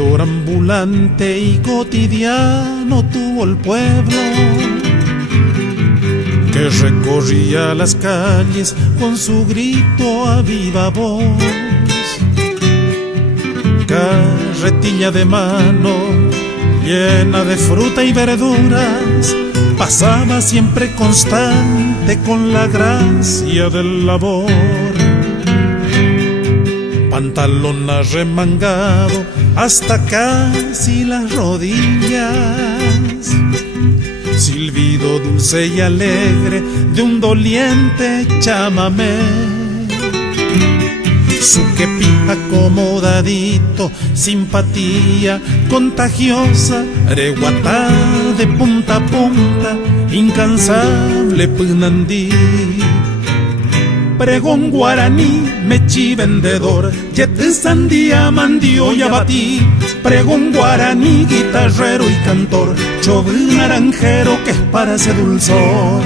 vendedor ambulante y cotidiano tuvo el pueblo, que recorría las calles con su grito a viva voz. Carretilla de mano llena de fruta y verduras, pasaba siempre constante con la gracia del labor. Pantalón arremangado hasta casi las rodillas, silbido dulce y alegre de un doliente chamamé. Su kepi acomodadito, simpatía contagiosa, reguatá de punta a punta, incansable punandí. Pregón guaraní, mechi vendedor, yete sandía, mandio y abatí. Pregón guaraní, guitarrero y cantor, choví naranjero que es para ese dulzor.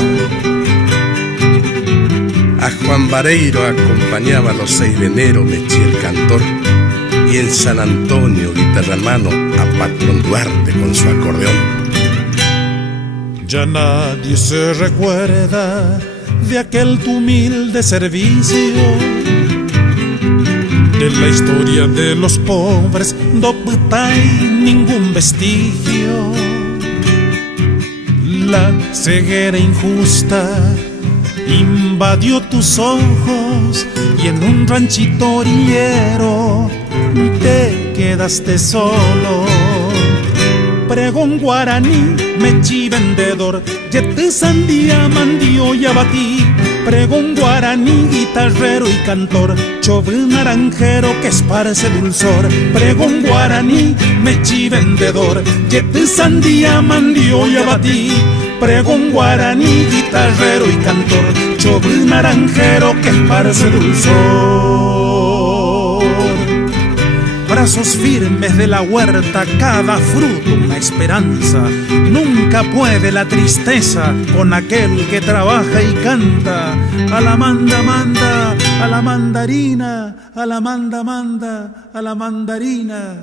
A Juan Vareiro acompañaba los 6 de enero Mechi el cantor, y en San Antonio, guitarra en mano, a Patrón Duarte con su acordeón. Ya nadie se recuerda de aquel tu humilde servicio, de la historia de los pobres no hay ningún vestigio. La ceguera injusta invadió tus ojos y en un ranchito orillero te quedaste solo. Pregón guaraní, mechi vendedor, yete sandía, mandio y abatí. Pregón guaraní, guitarrero y cantor, choví naranjero que esparce dulzor. Pregón guaraní, mechi vendedor, yete sandía, mandio y abatí. Pregón guaraní, guitarrero y cantor, choví naranjero que esparce dulzor. Brazos firmes de la huerta, cada fruto una esperanza. Nunca puede la tristeza con aquel que trabaja y canta. A la manda, manda, a la mandarina, a la manda, manda, a la mandarina.